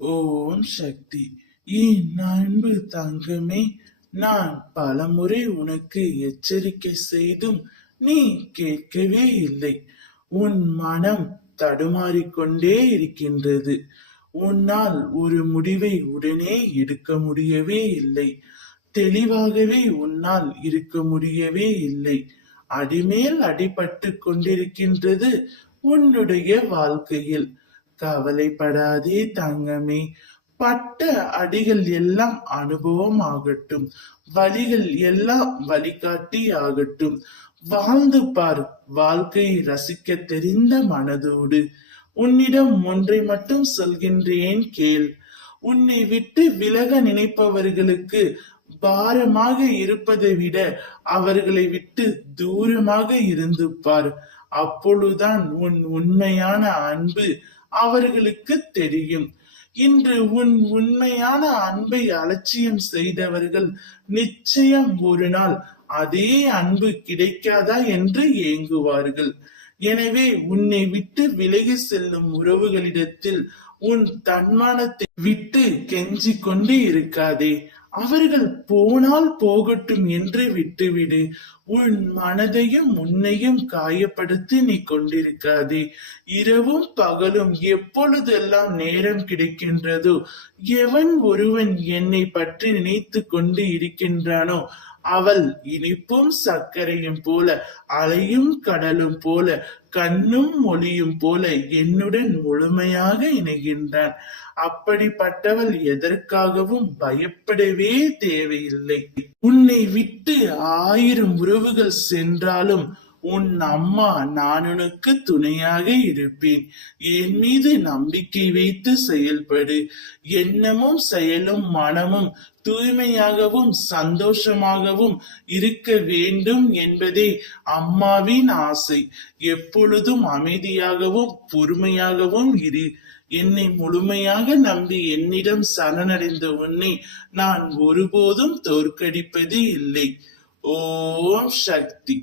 ஓம் சக்தி. என் அன்பு தங்கமே, நான் பலமுறை உனக்கு எச்சரிக்கை செய்தும் நீ கேட்கவே இல்லை. உன் மனம் தடுமாறிக்கொண்டே இருக்கின்றது. உன்னால் ஒரு முடிவை உடனே எடுக்க முடியவே இல்லை. தெளிவாகவே உன்னால் இருக்க முடியவே இல்லை. அடிமேல் அடிபட்டு கொண்டிருக்கின்றது உன்னுடைய வாழ்க்கையில். கவலைப்படாதே தங்கமே. பட்ட அடிகள் எல்லாம் அனுபவம் ஆகட்டும், வழிகள் எல்லாம் வழிகாட்டி ஆகட்டும். வாழ்ந்து பார், வாழ்க்கையை ரசிக்க தெரிந்த மனதோடு. உன்னிடம் ஒன்றை மட்டும் சொல்கின்றேன் கேள். உன்னை விட்டு விலக நினைப்பவர்களுக்கு பாரமாக இருப்பதை விட அவர்களை விட்டு தூரமாக இருந்து பார். அப்பொழுதுதான் உன் உண்மையான அன்பு அவர்களுக்கு தெரியும். இன்று உன் உண்மையான அன்பை அலட்சியம் செய்தவர்கள் நிச்சயம் ஒரு நாள் அதே அன்பு கிடைக்காதா என்று ஏங்குவார்கள். எனவே உன்னை விட்டு விலகி செல்லும் உறவுகளிடத்தில் உன் தன்மானத்தை விட்டு கெஞ்சி கொண்டு இருக்காதே. அவர்கள் போனால் போகட்டும் என்று விட்டுவிடு. உன் மனதையும் உன்னையும் காயப்படுத்தி நீ கொண்டிருக்காதே. இரவும் பகலும் எப்பொழுதெல்லாம் நேரம் கிடைக்கின்றதோ, எவன் ஒருவன் என்னை பற்றி நினைத்து கொண்டு இருக்கின்றானோ அவள் இனிப்பும் சர்க்கரையும் போல, அலையும் கடலும் போல, கண்ணும் மொழியும் போல என்னுடன் முழுமையாக இணைகின்றான். அப்படிப்பட்டவள் எதற்காகவும் பயப்படவே தேவையில்லை. உன்னை விட்டு 1000 உறவுகள் சென்றாலும் உன் அம்மா நான் உனக்கு துணையாக இருப்பேன். என் மீது நம்பிக்கை வைத்து செயல்படு. எண்ணமும் செயலும் மனமும் தூய்மையாகவும் சந்தோஷமாகவும் இருக்க வேண்டும் என்பதே அம்மாவின் ஆசை. எப்பொழுதும் அமைதியாகவும் பொறுமையாகவும் இரு. என்னை முழுமையாக நம்பி என்னிடம் சரணடைந்த உன்னை நான் ஒருபோதும் தோற்கடிப்பது இல்லை. ஓம் சக்தி.